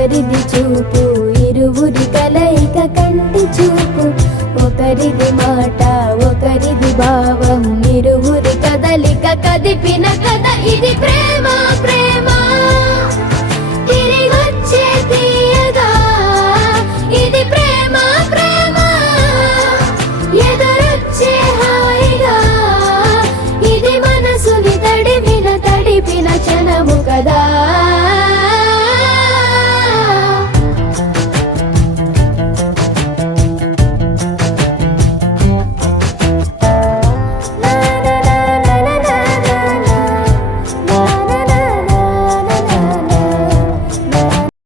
ఒకరిది చూపు ఇరువురి కలయిక కంటి చూపు, ఒకరిది మాట ఒకరిది భావం ఇరువురి కదలిక కదిపిన కథ ఇది ప్రేమ ప్రేమ.